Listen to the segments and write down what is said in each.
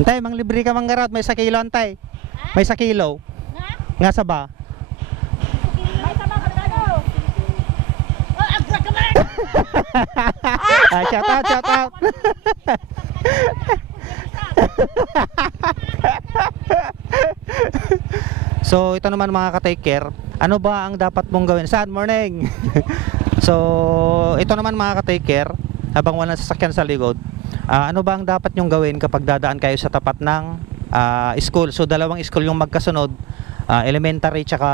Antay, mang libre ka manggarat, may 1 kilo antay. May 1 kilo. Nga sa ba? May sama ka ano? Oh, agwat ka man! Shout out, shout out. So ito naman mga ka-take care, ano ba ang dapat mong gawin? Sad morning. So ito naman mga ka-take care, habang walang sasakyan sa likod, ano ba ang dapat nyong gawin kapag dadaan kayo sa tapat ng school? So dalawang school yung magkasunod, elementary tsaka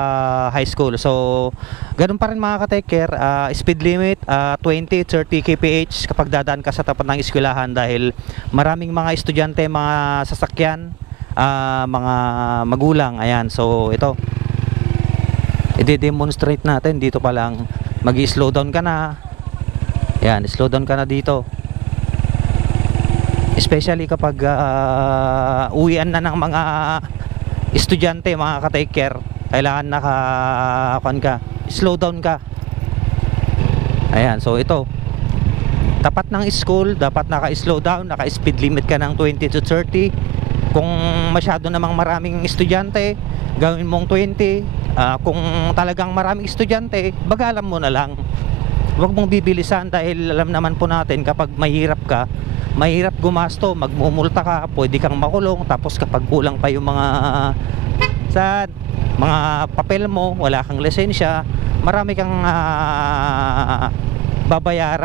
high school. So ganun pa rin mga ka-take care, speed limit 20-30 kph kapag dadaan ka sa tapat ng eskwelahan, dahil maraming mga estudyante, mga sasakyan, mga magulang. Ayan, so ito i-demonstrate natin dito pa lang. Mag-slow down ka na. Ayan, slow down ka na dito, especially kapag uwian na ng mga estudyante, mga ka-take care. Kailangan naka-kan ka, slow down ka. Ayan, so ito tapat ng school, dapat naka-slow down, naka-speed limit ka ng 20-30. Kung masyado namang maraming estudyante, gawin mong 20. Kung talagang maraming estudyante, bagalan mo na lang. Huwag mong bibilisan, dahil alam naman po natin kapag mahirap ka, mahirap gumasto, magmumulta ka, pwede kang makulong. Tapos kapag kulang pa yung mga papel mo, wala kang lisensya, marami kang babayaran.